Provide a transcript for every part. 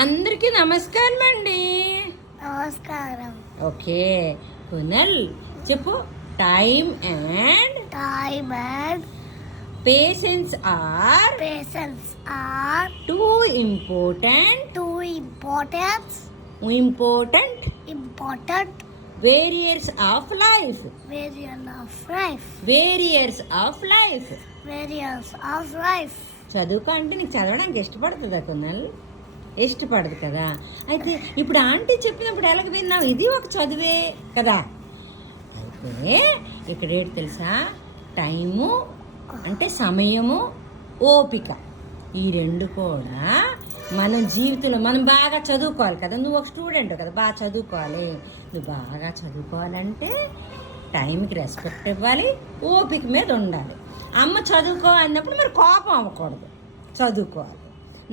అందరికీ నమస్కారం అండి. నమస్కారం. ఓకే కునల్ చెప్పు. Time and patience are two important warriors of life. చదువుకో అంటే నీకు చదవడానికి ఇష్టపడుతుందా కునల్? ఇష్టపడదు కదా. అయితే ఇప్పుడు ఆంటీ చెప్పినప్పుడు ఎలాగ విన్నావు? ఇది ఒక చదువే కదా. అయితే ఇక్కడ ఏంటి తెలుసా, టైము అంటే సమయము, ఓపిక, ఈ రెండు కూడా మన జీవితంలో మనం బాగా చదువుకోవాలి కదా. నువ్వు ఒక స్టూడెంట్ కదా, బాగా చదువుకోవాలి. నువ్వు బాగా చదువుకోవాలంటే టైంకి రెస్పెక్ట్ ఇవ్వాలి, ఓపిక మీద ఉండాలి. అమ్మ చదువుకో అన్నప్పుడు మరి కోపం అవ్వకూడదు, చదువుకోవాలి.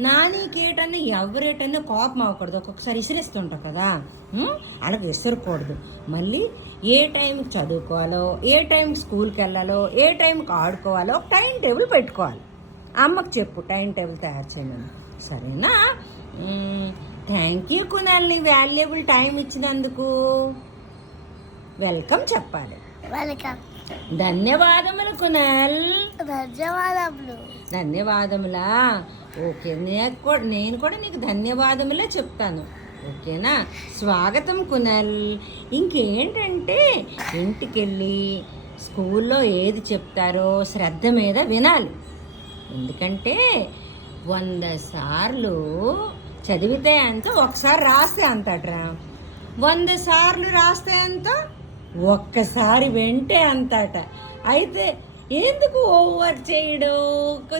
నాన్నకేటన్నా ఎవరేటన్నా కోపం అవ్వకూడదు. ఒక్కొక్కసారి విసిరిస్తుంటావు కదా, అలా విసరకూడదు. మళ్ళీ ఏ టైంకి చదువుకోవాలో, ఏ టైంకి స్కూల్కి వెళ్ళాలో, ఏ టైంకి ఆడుకోవాలో ఒక టైం టేబుల్ పెట్టుకోవాలి. అమ్మకి చెప్పు టైం టేబుల్ తయారు చేయమని, సరేనా? థ్యాంక్ యూ కునాల్, నీ వాల్యుబుల్ టైం ఇచ్చినందుకు. వెల్కమ్ చెప్పాలి. ధన్యవాదములు కునాల్. ధన్యవాదములా? ఓకే, నేను కూడా నీకు ధన్యవాదములే చెప్తాను, ఓకేనా? స్వాగతం కునాల్. ఇంకేంటంటే ఇంటికెళ్ళి స్కూల్లో ఏది చెప్తారో శ్రద్ధ మీద వినాలి. ఎందుకంటే 100 సార్లు చదివితే అంత, ఒకసారి రాస్తే అంతట్రా. 100 సార్లు రాస్తే అంత, ఒక్కసారి వింటే అంతట. అయితే ఎందుకు ఓవర్ చేయడం,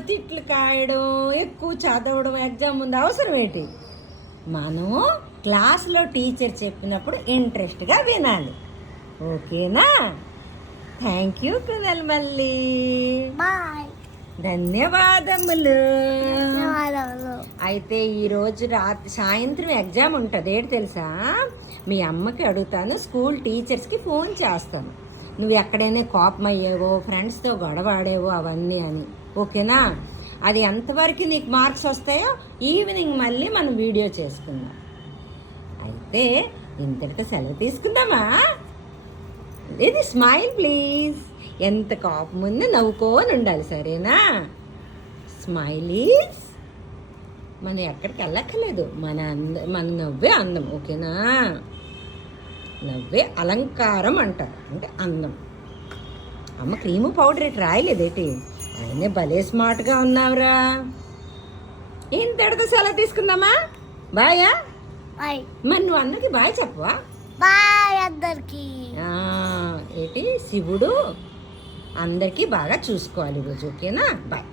తిట్లు కాయడం, ఎక్కువ చదవడం ఎగ్జామ్ ముందు అవసరం ఏంటి? మనం క్లాస్లో టీచర్ చెప్పినప్పుడు ఇంట్రెస్ట్గా వినాలి, ఓకేనా? Thank you Kunal. మళ్ళీ ధన్యవాదములు. అయితే ఈరోజు సాయంత్రం ఎగ్జామ్ ఉంటుంది. ఏంటి తెలుసా, మీ అమ్మకి అడుగుతాను, స్కూల్ టీచర్స్కి ఫోన్ చేస్తాను, నువ్వు ఎక్కడైనా కోపం అయ్యేవో, ఫ్రెండ్స్తో గొడవ ఆడేవో అవన్నీ అని, ఓకేనా? అది ఎంతవరకు నీకు మార్క్స్ వస్తాయో ఈవినింగ్ మళ్ళీ మనం వీడియో చేసుకుందాం. అయితే ఇంతటితో సెలవు తీసుకుందామా? ఇది స్మైల్ ప్లీజ్. ఎంత కోపం ఉంది నవ్వుకోని ఉండాలి, సరేనా? స్మైలీస్. మనం ఎక్కడికి వెళ్ళక్కర్లేదు, మన నవ్వే అందం, ఓకేనా? నవ్వే అలంకారం అంటారు, అంటే అందం. అమ్మ క్రీము పౌడర్ ఇటు రాయలేదేటి? ఆయనే భలే స్మార్ట్గా ఉన్నావురా. ఇంతటితో సెలవు తీసుకుందామా? బాయా? మరి నువ్వు అన్నకి బాయ్ చెప్పవా? బాయ్ అందరికి. ఏంటి, శివుడు అందరికీ బాగా చూసుకోవాలి ఈరోజు, ఓకేనా? బాయ్.